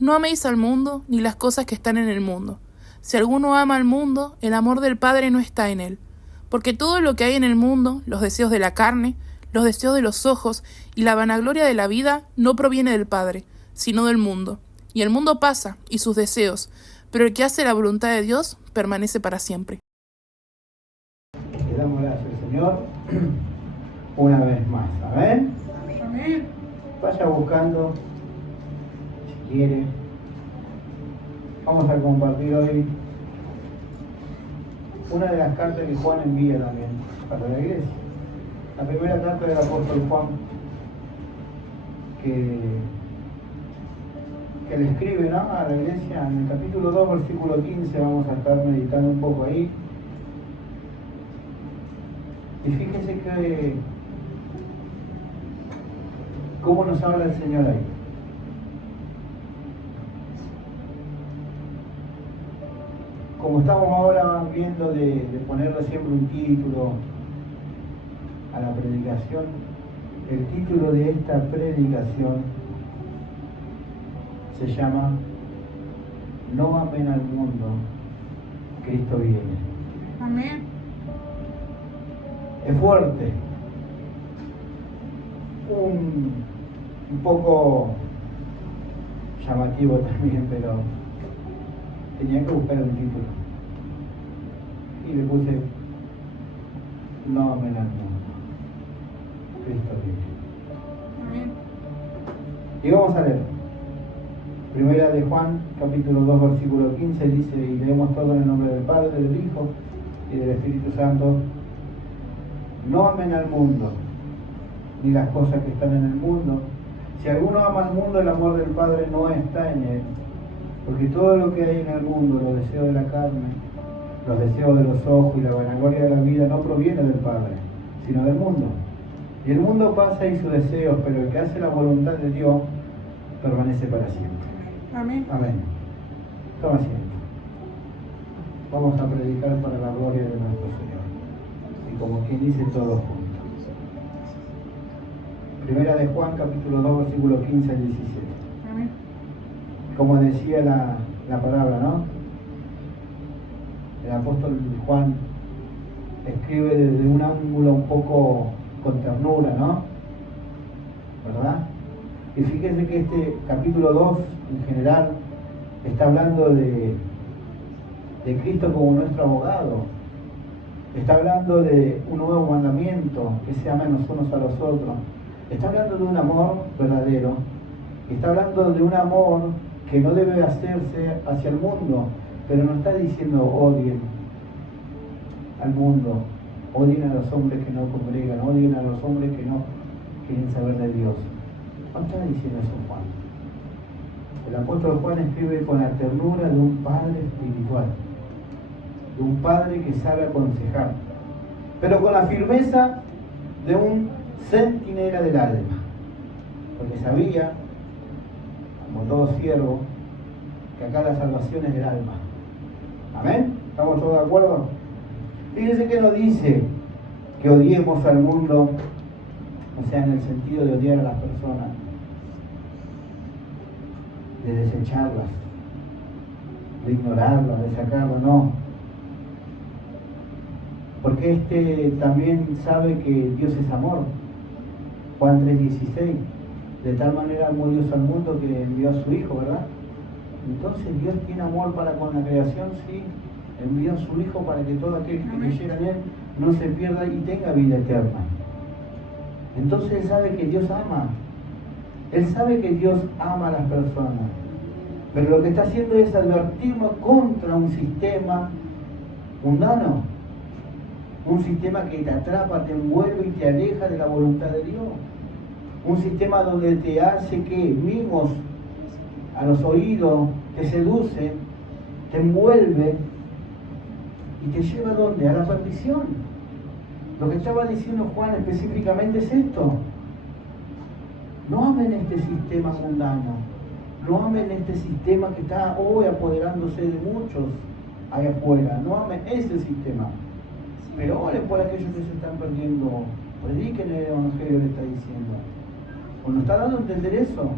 No améis al mundo ni las cosas que están en el mundo. Si alguno ama al mundo, el amor del Padre no está en él. Porque todo lo que hay en el mundo, los deseos de la carne, los deseos de los ojos y la vanagloria de la vida, no proviene del Padre, sino del mundo. Y el mundo pasa, y sus deseos, pero el que hace la voluntad de Dios permanece para siempre. Le damos gracias al Señor una vez más. Amén. Amén. Vaya buscando, si quiere. Vamos a compartir hoy una de las cartas que Juan envía también para la iglesia. La primera carta del apóstol Juan que le escribe, ¿no?, a la iglesia en el capítulo 2, versículo 15. Vamos a estar meditando un poco ahí. Y fíjese que cómo nos habla el Señor ahí. Como estamos ahora viendo de ponerle siempre un título a la predicación, el título de esta predicación se llama No amen al mundo, Cristo viene. Amén. Es fuerte, un poco llamativo también, pero tenía que buscar un título y le puse No amen al mundo, Cristo viene. Amén. Y vamos a leer. Primera de Juan, capítulo 2, versículo 15, dice, y leemos todo en el nombre del Padre, del Hijo y del Espíritu Santo. No amen al mundo, ni las cosas que están en el mundo. Si alguno ama al mundo, el amor del Padre no está en él. Porque todo lo que hay en el mundo, los deseos de la carne, los deseos de los ojos y la vanagloria de la vida, no proviene del Padre, sino del mundo. Y el mundo pasa y sus deseos, pero el que hace la voluntad de Dios permanece para siempre. Amén. Amén. Toma asiento. Vamos a predicar para la gloria de nuestro Señor. Y como quien dice, todos juntos. Primera de Juan, capítulo 2, versículo 15 al 17. Amén. Como decía la palabra, ¿no? El apóstol Juan escribe desde un ángulo un poco con ternura, ¿no? ¿Verdad? Y fíjense que este capítulo 2 en general está hablando de Cristo como nuestro abogado. Está hablando de un nuevo mandamiento, que se amen los unos a los otros. Está hablando de un amor verdadero. Está hablando de un amor que no debe hacerse hacia el mundo, pero no está diciendo odien al mundo, odien a los hombres que no congregan, odien a los hombres que no quieren saber de Dios. No está diciendo eso Juan. El apóstol Juan escribe con la ternura de un padre espiritual, de un padre que sabe aconsejar, pero con la firmeza de un centinela del alma, porque sabía, como todo siervo, que acá la salvación es del alma. ¿Amén? ¿Estamos todos de acuerdo? Fíjense que no dice que odiemos al mundo, o sea, en el sentido de odiar a las personas, de desecharlas, de ignorarlas, de sacarlas, no. Porque también sabe que Dios es amor. Juan 3:16. De tal manera amó Dios al mundo que envió a su Hijo, ¿verdad? Entonces Dios tiene amor para con la creación, sí. Envió a su Hijo para que todo aquel que creyera en Él no se pierda y tenga vida eterna. Entonces Él sabe que Dios ama. Él sabe que Dios ama a las personas. Pero lo que está haciendo es advertirnos contra un sistema mundano. Un sistema que te atrapa, te envuelve y te aleja de la voluntad de Dios. Un sistema donde te hace que mimos a los oídos, te seduce, te envuelve y te lleva ¿a dónde? A la perdición. Lo que estaba diciendo Juan específicamente es esto. No amen este sistema mundano, no amen este sistema que está hoy apoderándose de muchos allá afuera, no amen ese sistema. Pero oren por aquellos que se están perdiendo, prediquen el Evangelio, le está diciendo. ¿O nos está dando a entender eso?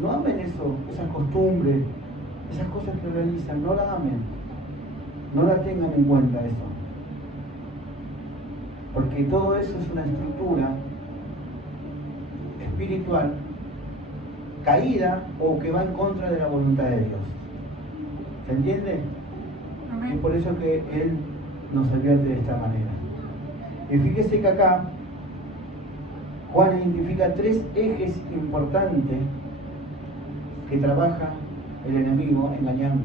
No amen eso, esas costumbres, esas cosas que realizan, no las amen. No la tengan en cuenta eso. Porque todo eso es una estructura espiritual caída o que va en contra de la voluntad de Dios. ¿Se entiende? Amén. Es por eso que Él nos advierte de esta manera. Y fíjese que acá Juan identifica 3 ejes importantes que trabaja el enemigo engañando.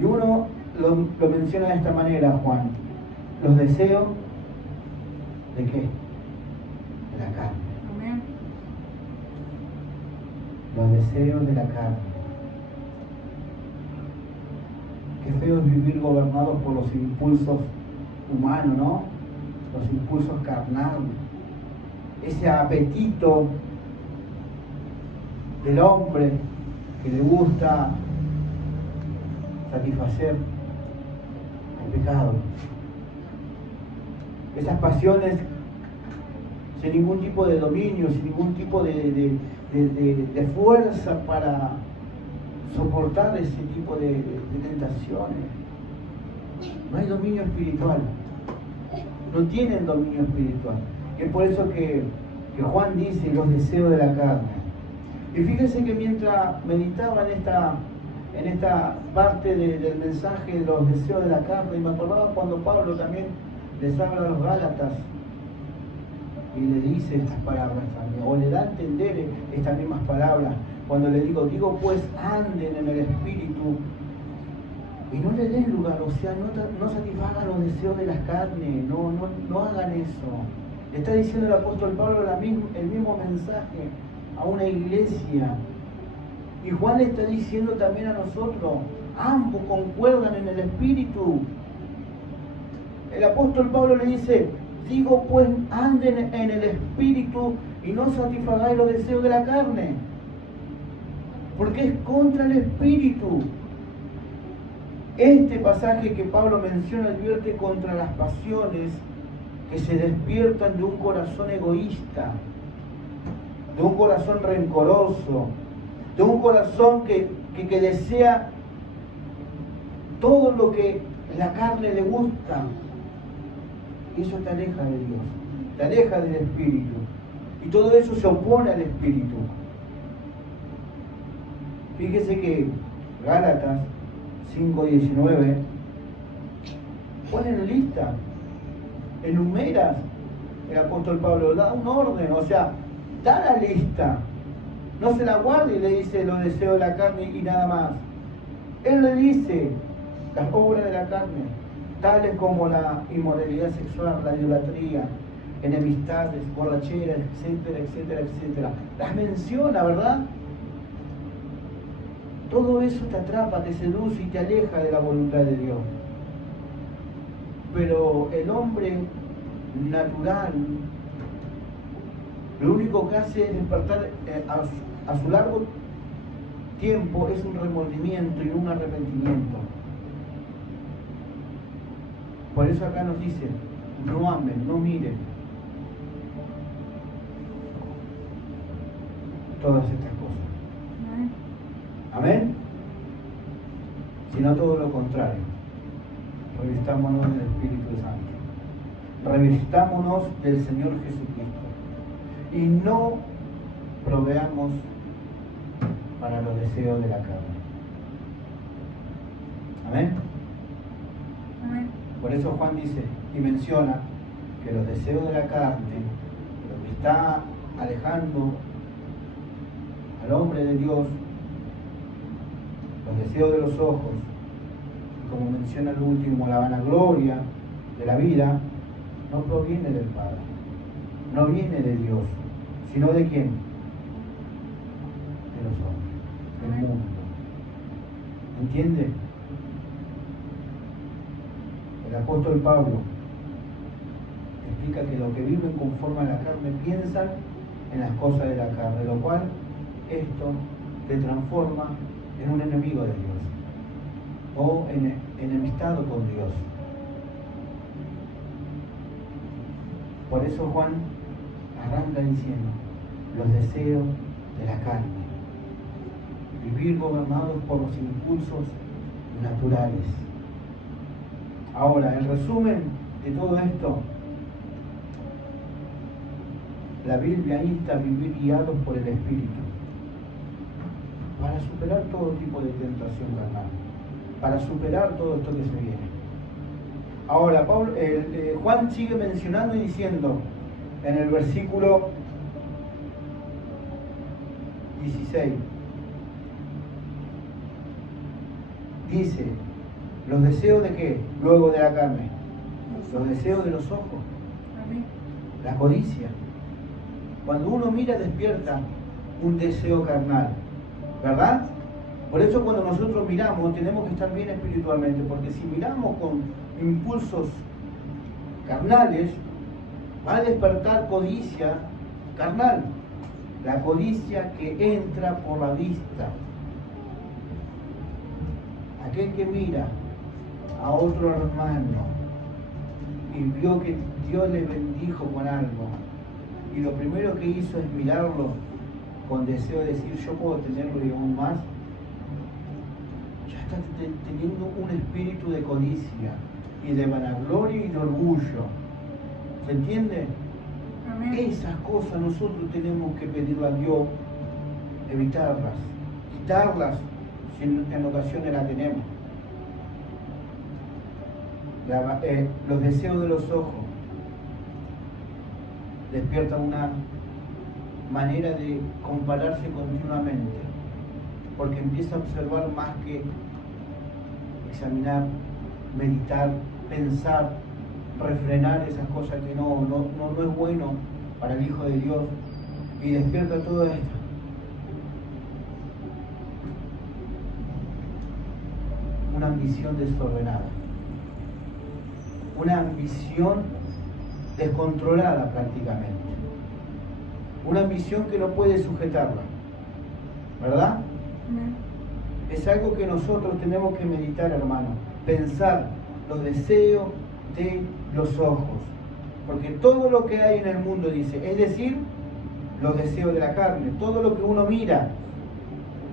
Y uno lo menciona de esta manera, Juan: los deseos ¿de qué? De la carne. Amén. Los deseos de la carne. Qué feo es vivir gobernados por los impulsos humanos, ¿no? Los impulsos carnales. Ese apetito del hombre que le gusta satisfacer el pecado. Esas pasiones sin ningún tipo de dominio, sin ningún tipo de fuerza para soportar ese tipo de tentaciones. No hay dominio espiritual. No tienen dominio espiritual. Y es por eso que Juan dice los deseos de la carne. Y fíjense que mientras meditaba en esta parte del mensaje de los deseos de la carne, y me acordaba cuando Pablo también les habla a los Gálatas y le dice estas palabras también, o le da a entender estas mismas palabras, cuando le digo pues anden en el Espíritu y no le den lugar, o sea, no satisfagan los deseos de las carnes, no hagan eso. Le está diciendo el apóstol Pablo el mismo mensaje a una iglesia. Y Juan le está diciendo también a nosotros, ambos concuerdan en el Espíritu. El apóstol Pablo le dice, digo pues anden en el Espíritu y no satisfagáis los deseos de la carne, porque es contra el Espíritu. Este pasaje que Pablo menciona advierte contra las pasiones que se despiertan de un corazón egoísta, de un corazón rencoroso, de un corazón que desea todo lo que la carne le gusta. Y eso te aleja de Dios, te aleja del Espíritu. Y todo eso se opone al Espíritu. Fíjese que Gálatas 5:19 pone en lista, enumera el apóstol Pablo, da un orden, o sea, da la lista. No se la guarda y le dice los deseos de la carne y nada más. Él le dice las obras de la carne, tales como la inmoralidad sexual, la idolatría, enemistades, borracheras, etcétera, etcétera, etcétera. Las menciona, ¿verdad? Todo eso te atrapa, te seduce y te aleja de la voluntad de Dios. Pero el hombre natural, lo único que hace es despertar a su largo tiempo es un remordimiento y un arrepentimiento. Por eso acá nos dice, no amen, no miren todas estas cosas. Amén. Sino todo lo contrario. Revistámonos del Espíritu Santo. Revistámonos del Señor Jesucristo. Y no proveamos para los deseos de la carne. Amén. Amén. Por eso Juan dice y menciona que los deseos de la carne, lo que está alejando al hombre de Dios, los deseos de los ojos, y como menciona el último, la vanagloria de la vida, no proviene del Padre, no viene de Dios, sino de quién? De los hombres, del mundo. ¿Entiende? El apóstol Pablo explica que los que viven conforme a la carne piensan en las cosas de la carne, lo cual esto te transforma en un enemigo de Dios o enemistado con Dios. Por eso Juan arranca diciendo los deseos de la carne. Vivir gobernados por los impulsos naturales. Ahora, el resumen de todo esto, la Biblia insta a vivir guiados por el Espíritu para superar todo tipo de tentación carnal, para superar todo esto que se viene. Ahora, Juan sigue mencionando y diciendo en el versículo 16, dice, ¿los deseos de qué? Luego de la carne. Los deseos de los ojos. La codicia. Cuando uno mira, despierta un deseo carnal, ¿verdad? Por eso cuando nosotros miramos tenemos que estar bien espiritualmente, porque si miramos con impulsos carnales, va a despertar codicia carnal. La codicia que entra por la vista. Aquel que mira a otro hermano y vio que Dios le bendijo con algo, y lo primero que hizo es mirarlo con deseo de decir, yo puedo tenerlo y aún más, ya está teniendo un espíritu de codicia y de vanagloria y de orgullo. ¿Se entiende? Amén. Esas cosas nosotros tenemos que pedirle a Dios, evitarlas, quitarlas si en ocasiones las tenemos. Los deseos de los ojos despiertan una manera de compararse continuamente, porque empieza a observar más que examinar, meditar, pensar, refrenar esas cosas que no es bueno para el Hijo de Dios, y despierta todo esto. Una ambición desordenada, una ambición descontrolada prácticamente, una ambición que no puede sujetarla, ¿verdad? Es algo que nosotros tenemos que meditar, hermano, pensar los deseos de los ojos, porque todo lo que hay en el mundo, dice, es decir, los deseos de la carne, todo lo que uno mira,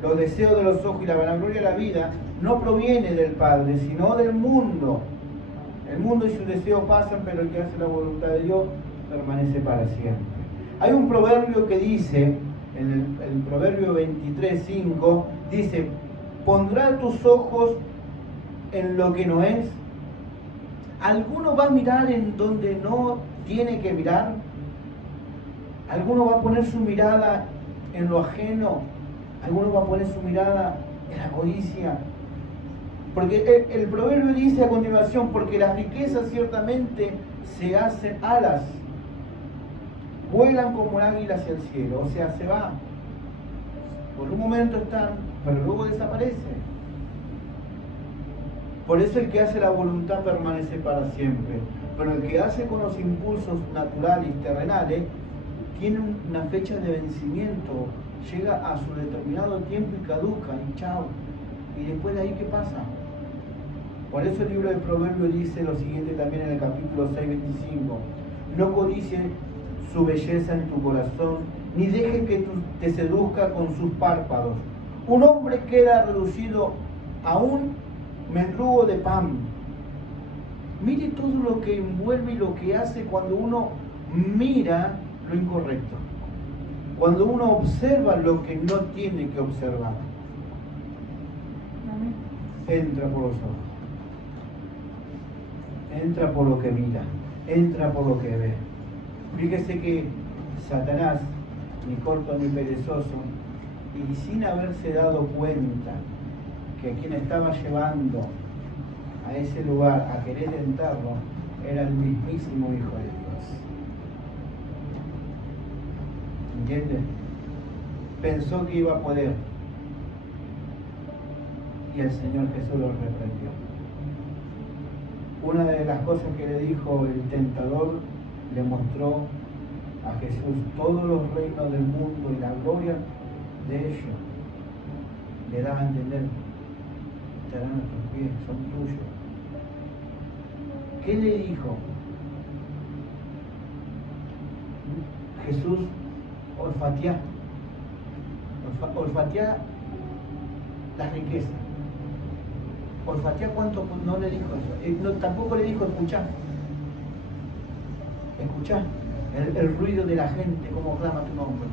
los deseos de los ojos y la vanagloria de la vida, no proviene del Padre, sino del mundo. El mundo y sus deseos pasan, pero el que hace la voluntad de Dios permanece para siempre. Hay un proverbio que dice, en el proverbio 23:5, dice, ¿pondrá tus ojos en lo que no es? ¿Alguno va a mirar en donde no tiene que mirar? ¿Alguno va a poner su mirada en lo ajeno? ¿Alguno va a poner su mirada en la codicia? Porque el proverbio dice a continuación, porque las riquezas ciertamente se hacen alas, vuelan como un águila hacia el cielo, o sea, se va. Por un momento están, pero luego desaparecen. Por eso el que hace la voluntad permanece para siempre, pero el que hace con los impulsos naturales y terrenales tiene una fecha de vencimiento, llega a su determinado tiempo y caduca, y chao. Y después de ahí, ¿qué pasa? Por eso el libro de Proverbios dice lo siguiente también en el capítulo 6:25. No codicies su belleza en tu corazón, ni dejes que te seduzca con sus párpados. Un hombre queda reducido a un mendrugo de pan. Mire todo lo que envuelve y lo que hace cuando uno mira lo incorrecto, cuando uno observa lo que no tiene que observar. Entra por los ojos, entra por lo que mira, entra por lo que ve. Fíjese que Satanás, ni corto ni perezoso, y sin haberse dado cuenta que quien estaba llevando a ese lugar a querer tentarlo era el mismísimo Hijo de Dios. ¿Entiendes? Pensó que iba a poder, y el Señor Jesús lo reprendió. Una de las cosas que le dijo el tentador, le mostró a Jesús todos los reinos del mundo y la gloria de ellos. Le daba a entender, estarán a tus pies, son tuyos. ¿Qué le dijo? Jesús olfatea. olfatea la riqueza. Olfatea cuánto, no le dijo eso. No, tampoco le dijo escuchá. Escuchá el ruido de la gente, cómo clama tu nombre.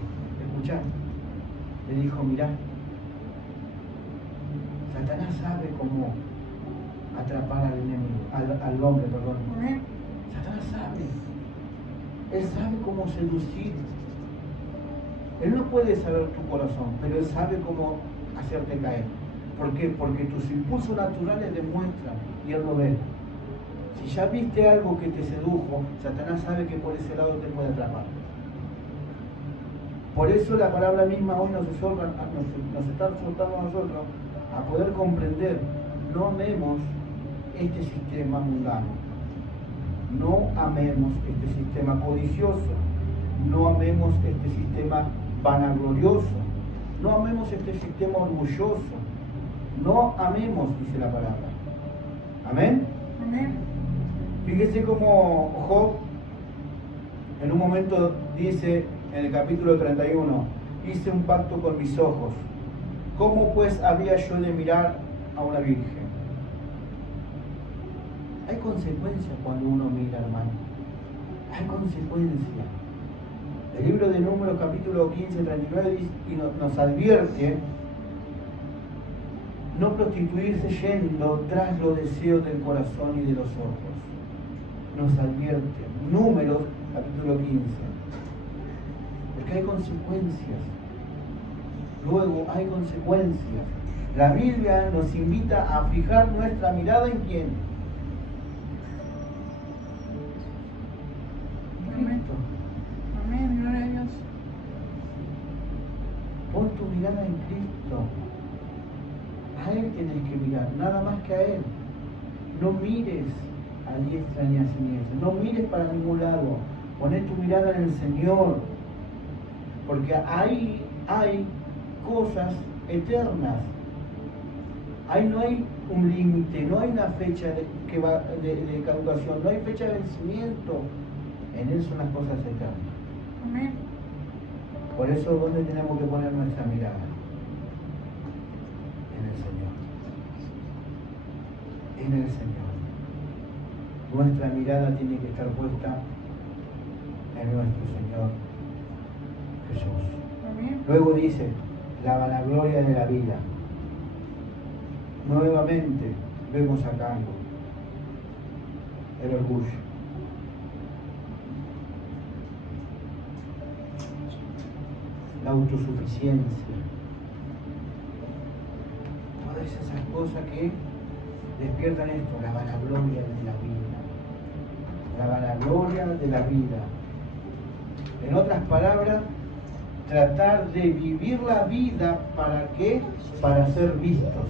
Escuchá. Le dijo, mirá, Satanás sabe cómo atrapar al enemigo, al hombre, perdón. Satanás sabe. Él sabe cómo seducir. Él no puede saber tu corazón, pero él sabe cómo hacerte caer. ¿Por qué? Porque tus impulsos naturales demuestran y él lo ve. Si ya viste algo que te sedujo, Satanás sabe que por ese lado te puede atrapar. Por eso la palabra misma hoy nos está exhortando a nosotros a poder comprender. No amemos este sistema mundano. No amemos este sistema codicioso. No amemos este sistema vanaglorioso. No amemos este sistema orgulloso. No amemos, dice la palabra. ¿Amén? Amén. Fíjese cómo Job en un momento dice en el capítulo 31, hice un pacto con mis ojos. ¿Cómo pues había yo de mirar a una virgen? Hay consecuencias cuando uno mira, hermano. Hay consecuencias. El libro de Números, capítulo 15, 39, nos advierte no prostituirse yendo tras los deseos del corazón y de los ojos. Nos advierte. Números, capítulo 15. Porque hay consecuencias. Luego hay consecuencias. La Biblia nos invita a fijar nuestra mirada en quién. Cristo. Amén, gloria a Dios. Pon tu mirada en Cristo. A Él tienes que mirar, nada más que a Él. No mires a diestra ni a siniestra, no mires para ningún lado. Poné tu mirada en el Señor, porque ahí hay cosas eternas. Ahí no hay un límite, no hay una fecha de caducación, no hay fecha de vencimiento. En Él son las cosas eternas. Amén. Por eso, ¿dónde tenemos que poner nuestra mirada? En el Señor. En el Señor. Nuestra mirada tiene que estar puesta en nuestro Señor Jesús. Amén. Luego dice, la vanagloria de la vida. Nuevamente vemos acá algo. El orgullo. La autosuficiencia. Todas esas cosas que despiertan esto, la vanagloria de la vida. La vanagloria de la vida. En otras palabras, tratar de vivir la vida, ¿para qué? Para ser vistos.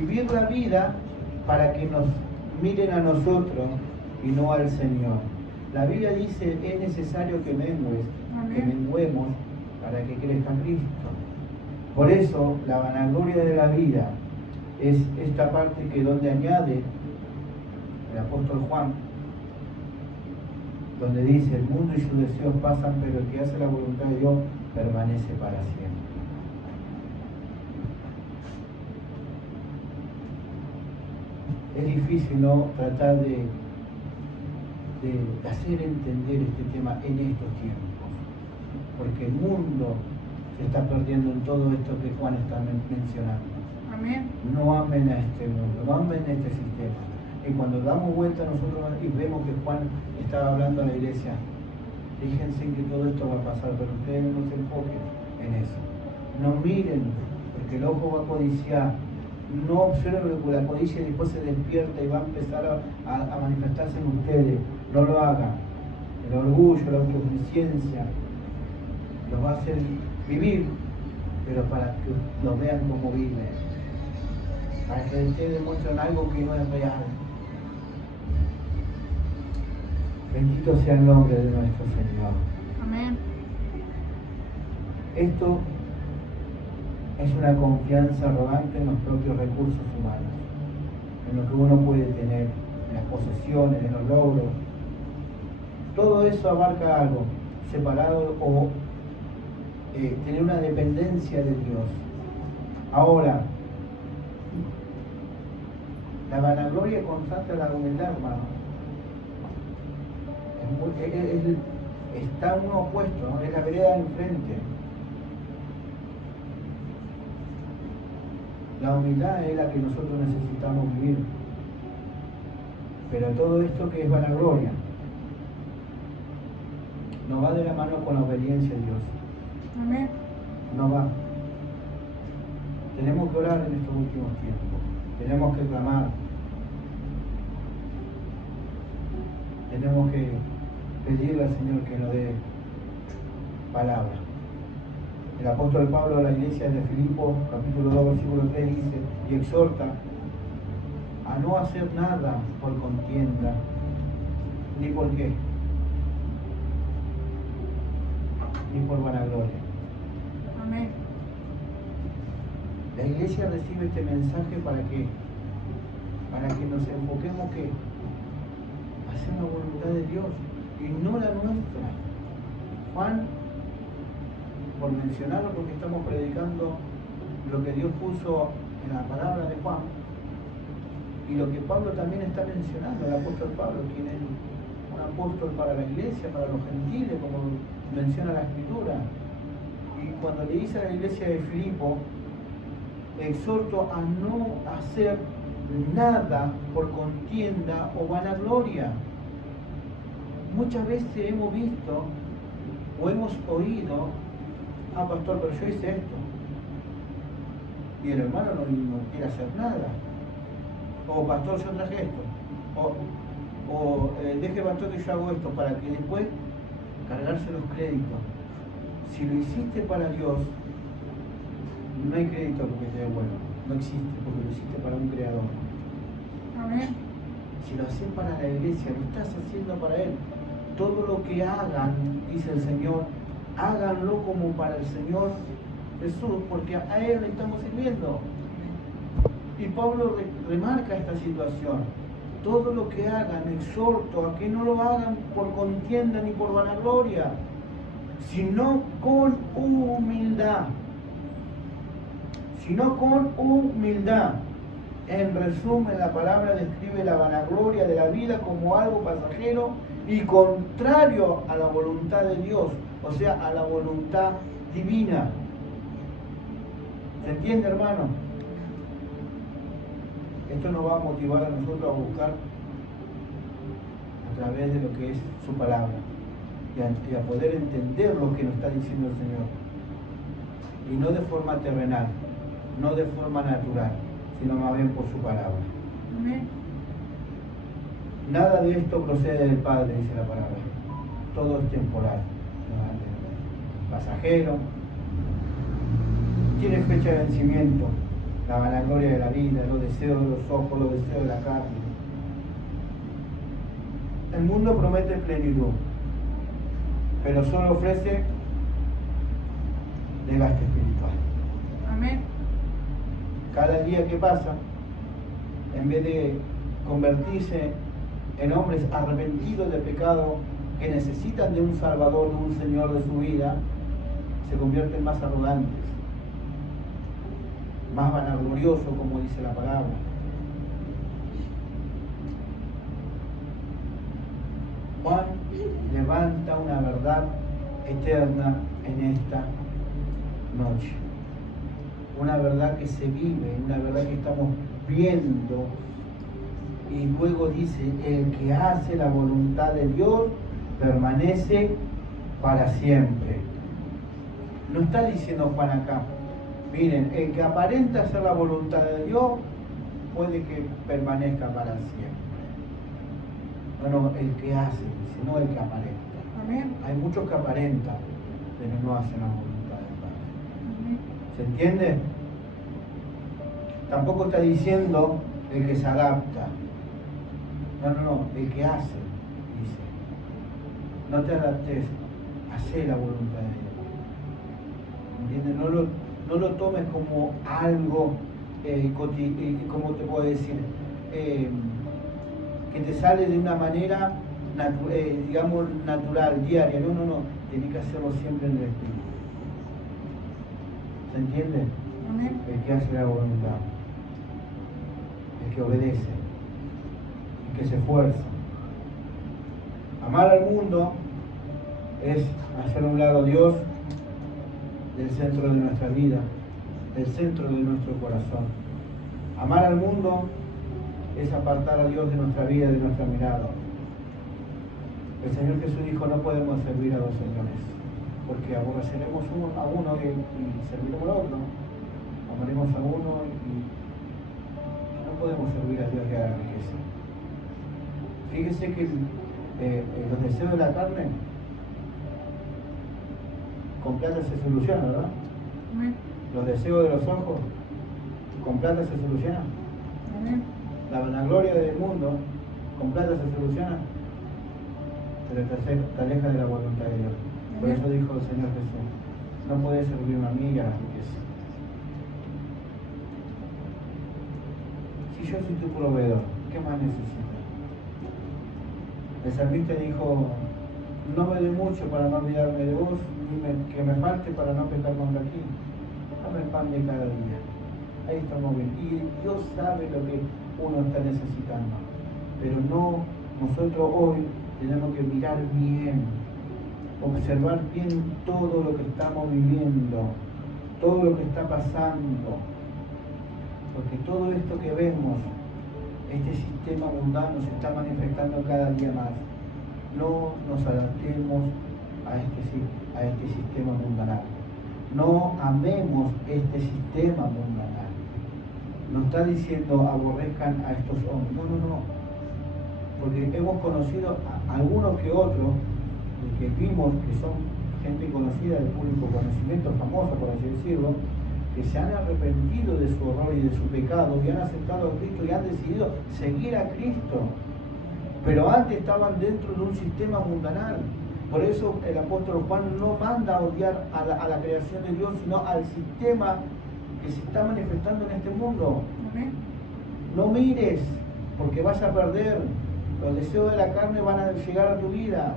Vivir la vida para que nos miren a nosotros y no al Señor. La Biblia dice, es necesario que mengues, que menguemos para que crezca Cristo. Por eso, la vanagloria de la vida es esta parte que donde añade el apóstol Juan, donde dice, el mundo y sus deseos pasan, pero el que hace la voluntad de Dios permanece para siempre. Es difícil, ¿no?, tratar de hacer entender este tema en estos tiempos, porque el mundo se está perdiendo en todo esto que Juan está mencionando. Amén. No amen a este mundo, no amen a este sistema. Y cuando damos vuelta nosotros y vemos que Juan estaba hablando a la iglesia, fíjense que todo esto va a pasar, pero ustedes no se enfoquen en eso. No miren, porque el ojo va a codiciar. No observen que la codicia después se despierta y va a empezar a manifestarse en ustedes. No lo hagan. El orgullo, la autosuficiencia los va a hacer vivir, pero para que lo vean como viven, para que ustedes demuestren algo que no es real. Bendito sea el nombre de nuestro Señor. Amén. Esto es una confianza arrogante en los propios recursos humanos, en lo que uno puede tener, en las posesiones, en los logros. Todo eso abarca algo separado o tener una dependencia de Dios. Ahora, la vanagloria constante de la humildad, hermano, está en un opuesto, ¿no? Es la vereda de enfrente. La humildad es la que nosotros necesitamos vivir. Pero todo esto que es vanagloria no va de la mano con la obediencia a Dios. Amén. No va. Tenemos que orar en estos últimos tiempos. Tenemos que clamar. Tenemos que pedirle al Señor que nos dé palabra. El apóstol Pablo a la iglesia de Filipos, capítulo 2, versículo 3, dice y exhorta a no hacer nada por contienda, ni por qué, ni por vanagloria. Amén. La iglesia recibe este mensaje ¿para qué? Para que nos enfoquemos ¿qué? A hacer la voluntad de Dios y no la nuestra. Juan, por mencionarlo porque estamos predicando lo que Dios puso en la palabra de Juan y lo que Pablo también está mencionando, el apóstol Pablo, quien es un apóstol para la iglesia, para los gentiles, como menciona la Escritura. Y cuando le dice a la iglesia de Filipo, exhorto a no hacer nada por contienda o vanagloria. Muchas veces hemos visto o hemos oído, pastor, pero yo hice esto. Y el hermano no quiere hacer nada. O pastor, yo traje esto. Deje pastor que yo hago esto, para que después cargarse los créditos. Si lo hiciste para Dios, no hay crédito porque te devuelva. No existe, porque lo hiciste para un creador. Amén. Si lo haces para la iglesia, lo estás haciendo para Él. Todo lo que hagan, dice el Señor, háganlo como para el Señor Jesús, porque a Él le estamos sirviendo. Y Pablo remarca esta situación. Todo lo que hagan, exhorto a que no lo hagan por contienda ni por vanagloria, sino con humildad. Sino con humildad. En resumen, la palabra describe la vanagloria de la vida como algo pasajero y contrario a la voluntad de Dios, o sea, a la voluntad divina. ¿Se entiende, hermano? Esto nos va a motivar a nosotros a buscar a través de lo que es su palabra y a poder entender lo que nos está diciendo el Señor. Y no de forma terrenal, no de forma natural, sino más bien por su palabra. Amén. Nada de esto procede del Padre, dice la palabra. Todo es temporal, pasajero, tiene fecha de vencimiento. La vanagloria de la vida, los deseos de los ojos, los deseos de la carne. El mundo promete plenitud, pero solo ofrece desgaste espiritual. Amén. Cada día que pasa, en vez de convertirse en hombres arrepentidos de pecado que necesitan de un Salvador, de un Señor de su vida, se convierten más arrogantes, más vanagloriosos, como dice la palabra. Juan levanta una verdad eterna en esta noche. Una verdad que se vive, una verdad que estamos viendo. Y luego dice, el que hace la voluntad de Dios permanece para siempre. No está diciendo Juan acá, miren, el que aparenta hacer la voluntad de Dios puede que permanezca para siempre. No, el que hace, dice, no el que aparenta. Amén. Hay muchos que aparentan, pero no hacen la voluntad del Padre. Amén. ¿Se entiende? Tampoco está diciendo el que se adapta. No, el que hace, dice. No te adaptes, hacé la voluntad de Dios. ¿Entiendes? No lo tomes como algo, ¿cómo te puedo decir? Que te sale de una manera, digamos, natural, diaria. No. Tienes que hacerlo siempre en el Espíritu. entiende? Amén. El que hace la voluntad, el que obedece, el que se esfuerza. Amar al mundo es hacer a un lado a Dios del centro de nuestra vida, del centro de nuestro corazón. Amar al mundo es apartar a Dios de nuestra vida, de nuestra mirada. El Señor Jesús dijo, no podemos servir a dos señores, porque aborreceremos a uno y serviremos al otro. Amaremos a uno y no podemos servir a Dios y a la riqueza. Fíjese que los deseos de la carne con plata se solucionan, ¿verdad? Amén. Los deseos de los ojos con plata se solucionan. Amén. La vanagloria del mundo con plata se soluciona, pero te aleja de la voluntad de Dios. Por eso dijo el Señor Jesús, no puedes servirme a mí y a la riqueza. Si yo soy tu proveedor, ¿qué más necesitas? El salmista dijo, no me dé mucho para no olvidarme de vos, ni que me falte para no pecar contra ti. Dame el pan de cada día. Ahí estamos bien. Y Dios sabe lo que uno está necesitando. Pero no, nosotros hoy tenemos que mirar bien, observar bien todo lo que estamos viviendo, todo lo que está pasando. Porque todo esto que vemos, este sistema mundano se está manifestando cada día más. No nos adaptemos a este sistema mundanal. No amemos este sistema mundanal. No está diciendo aborrezcan a estos hombres. No. Porque hemos conocido a algunos que otros, que vimos que son gente conocida del público conocimiento, famosa por así decirlo, que se han arrepentido de su error y de su pecado y han aceptado a Cristo y han decidido seguir a Cristo. Pero antes estaban dentro de un sistema mundanal. Por eso el apóstol Juan no manda a odiar a la creación de Dios, sino al sistema que se está manifestando en este mundo. No mires, porque vas a perder. Los deseos de la carne van a llegar a tu vida.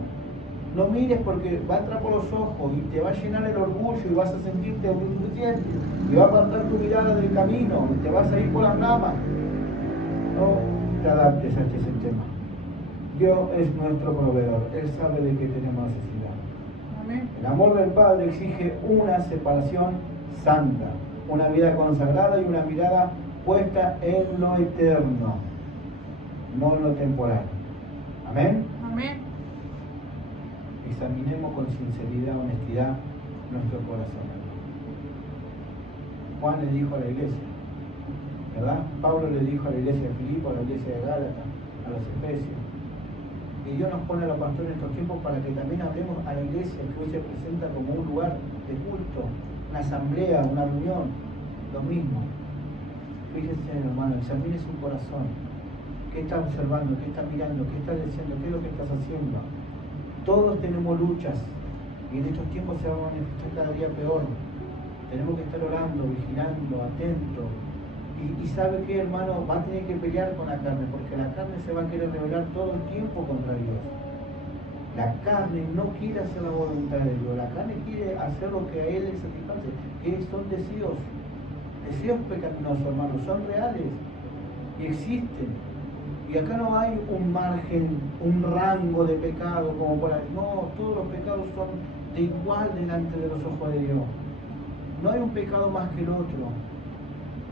No mires porque va a entrar por los ojos y te va a llenar el orgullo y vas a sentirte insuficiente y va a apartar tu mirada del camino y te vas a ir por las ramas. No te adaptes a este sistema. Dios es nuestro proveedor, Él sabe de qué tenemos necesidad. Amén. El amor del Padre exige una separación santa, una vida consagrada y una mirada puesta en lo eterno, no en lo temporal. Amén. Amén. Examinemos con sinceridad, honestidad nuestro corazón. Juan le dijo a la iglesia, ¿verdad? Pablo le dijo a la iglesia de Filipo, a la iglesia de Gálatas, a los Efesios. Y Dios nos pone a los pastores en estos tiempos para que también hablemos a la iglesia, que hoy se presenta como un lugar de culto, una asamblea, una reunión, lo mismo. Fíjense, hermano, examine su corazón. ¿Qué está observando? ¿Qué está mirando? ¿Qué está diciendo? ¿Qué es lo que estás haciendo? Todos tenemos luchas y en estos tiempos se va a manifestar cada día peor. Tenemos que estar orando, vigilando, atentos. Y sabe qué, hermano, va a tener que pelear con la carne, porque la carne se va a querer rebelar todo el tiempo contra Dios. La carne no quiere hacer la voluntad de Dios, la carne quiere hacer lo que a Él le satisface, que son deseos pecaminosos, hermanos, son reales y existen. Y acá no hay un margen, un rango de pecado como por ahí. No, todos los pecados son de igual delante de los ojos de Dios. No hay un pecado más que el otro.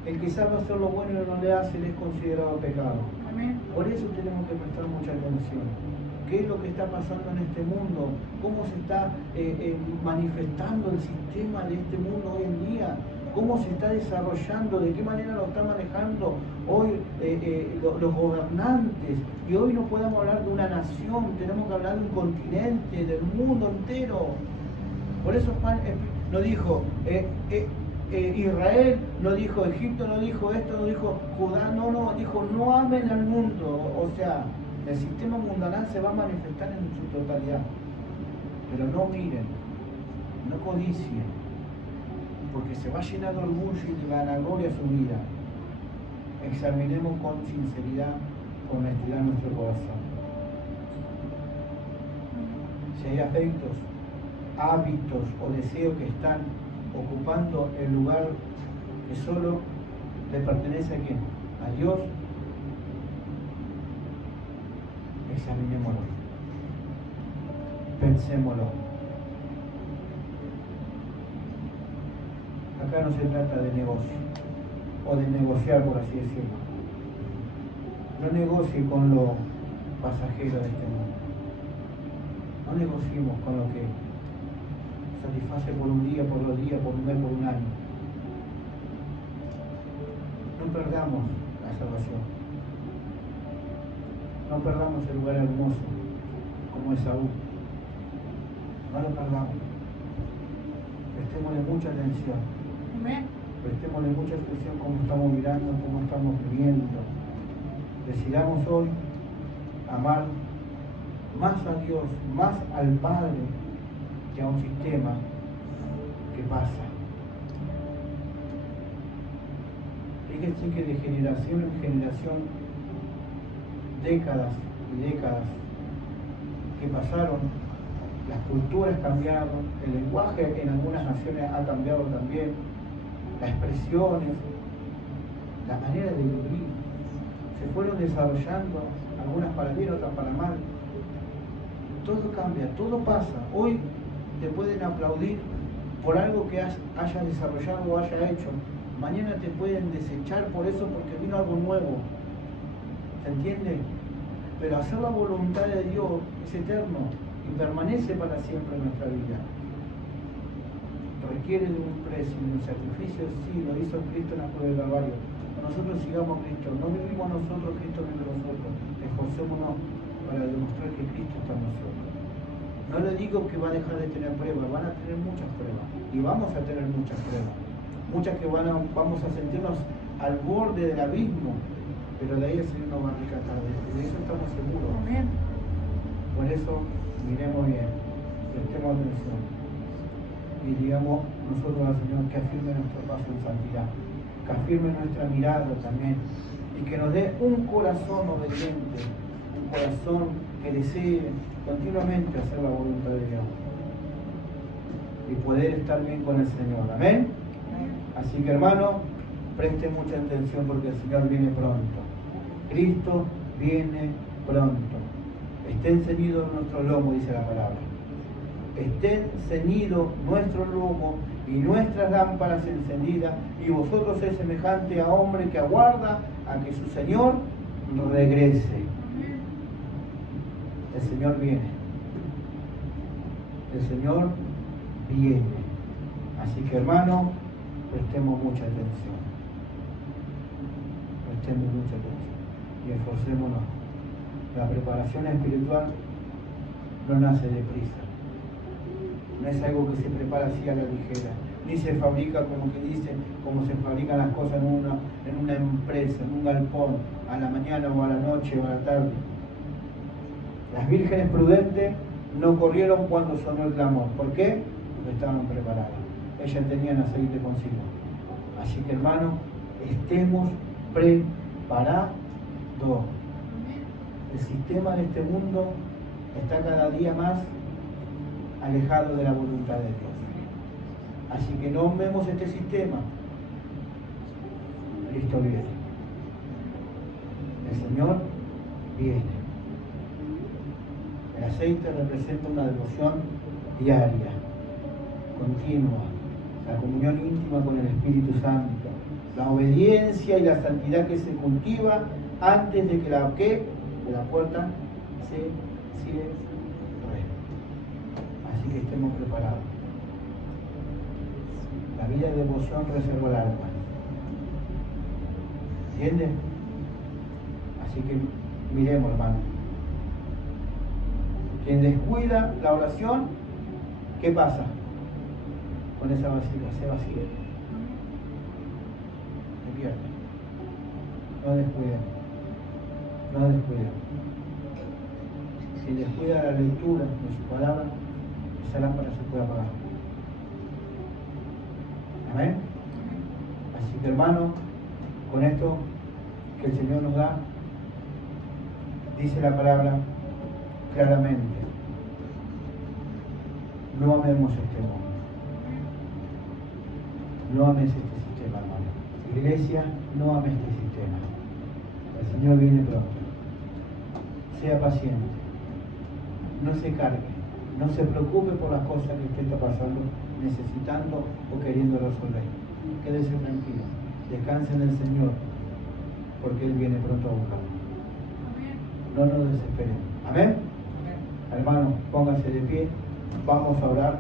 El que sabe hacer lo bueno y no le hace, le es considerado pecado. Amén. Por eso tenemos que prestar mucha atención. ¿Qué es lo que está pasando en este mundo? ¿Cómo se está manifestando el sistema de este mundo hoy en día? ¿Cómo se está desarrollando? ¿De qué manera lo están manejando hoy los gobernantes? Y hoy no podemos hablar de una nación, tenemos que hablar de un continente, del mundo entero. Por eso Juan no dijo Israel, no dijo Egipto, no dijo esto, no dijo Judá, no, dijo no amen al mundo. O sea, el sistema mundanal se va a manifestar en su totalidad. Pero no miren, no codicien, porque se va a llenar de orgullo y de vanagloria su vida. Examinemos con sinceridad, con honestidad nuestro corazón. Si hay afectos, hábitos o deseos que están ocupando el lugar que solo le pertenece a quién, a Dios. Examinémoslo, pensémoslo. Acá no se trata de negocio o de negociar, por así decirlo. No negocie con lo pasajero de este mundo. No negociemos con lo que satisface por un día, por 2 días, por un mes, por un año. No perdamos la salvación. No perdamos el lugar hermoso como Esaú. No lo perdamos. Prestémosle mucha atención. Amén. Prestémosle mucha atención cómo estamos mirando, cómo estamos viviendo. Decidamos hoy amar más a Dios, más al Padre, que a un sistema que pasa. Fíjense que de generación en generación, décadas y décadas que pasaron, las culturas cambiaron, el lenguaje en algunas naciones ha cambiado también, las expresiones, la manera de vivir, se fueron desarrollando, algunas para bien, otras para mal. Todo cambia, todo pasa. Hoy te pueden aplaudir por algo que hayas desarrollado o hayas hecho. Mañana te pueden desechar por eso porque vino algo nuevo. ¿Se entiende? Pero hacer la voluntad de Dios es eterno y permanece para siempre en nuestra vida. Requiere de un precio, de un sacrificio, sí, lo hizo Cristo en la cruz del Calvario. Nosotros sigamos a Cristo, no vivimos nosotros, Cristo vive en nosotros. Esforcémonos para demostrar que Cristo está en nosotros. No le digo que va a dejar de tener pruebas, van a tener muchas pruebas y vamos a tener muchas pruebas. Muchas que vamos a sentirnos al borde del abismo, pero de ahí el Señor nos va a rescatar, de eso estamos seguros. Amén. Por eso miremos bien, prestemos atención y digamos nosotros al Señor que afirme nuestro paso en santidad, que afirme nuestra mirada también y que nos dé un corazón obediente, un corazón que desee continuamente hacer la voluntad de Dios y poder estar bien con el Señor. Amén. Así que hermano, preste mucha atención porque el Señor viene pronto. Cristo viene pronto. Estén ceñidos nuestros lomos, dice la palabra. Estén ceñidos nuestro lomo y nuestras lámparas encendidas, y vosotros es semejante a hombre que aguarda a que su Señor regrese. El Señor viene. El Señor viene. Así que hermano, prestemos mucha atención. Prestemos mucha atención y esforcémonos. La preparación espiritual no nace deprisa. No es algo que se prepara así a la ligera, ni se fabrica como que dicen, como se fabrican las cosas en una empresa, en un galpón, a la mañana o a la noche o a la tarde. Las vírgenes prudentes no corrieron cuando sonó el clamor. ¿Por qué? Porque estaban preparadas. Ellas tenían aceite consigo. Así que hermano, estemos preparados. El sistema de este mundo está cada día más alejado de la voluntad de Dios. Así que no vemos este sistema. Cristo viene. El Señor viene. El aceite representa una devoción diaria, continua, la comunión íntima con el Espíritu Santo, la obediencia y la santidad que se cultiva antes de que la puerta se cierre. Así que estemos preparados. La vida de devoción reserva el alma. ¿Entienden? Así que miremos, hermano. Quien descuida la oración, ¿qué pasa con esa vasija? Se vacía. Se pierde. No descuiden. No descuiden. Si descuida la lectura de su palabra, esa lámpara se puede apagar. Amén. Así que hermano, con esto que el Señor nos da, dice la palabra claramente: no amemos este mundo. No ames este sistema, hermano. Iglesia, no ames este sistema. El Señor viene pronto. Sea paciente. No se cargue. No se preocupe por las cosas que usted está pasando, necesitando o queriendo resolver. Quédese tranquilo. Descanse en el Señor, porque Él viene pronto a buscarlo. No nos desesperemos. Amén. Hermano, póngase de pie. Vamos a orar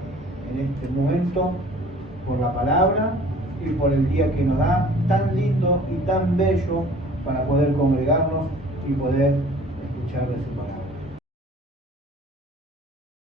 en este momento por la palabra y por el día que nos da, tan lindo y tan bello para poder congregarnos y poder escuchar de su palabra.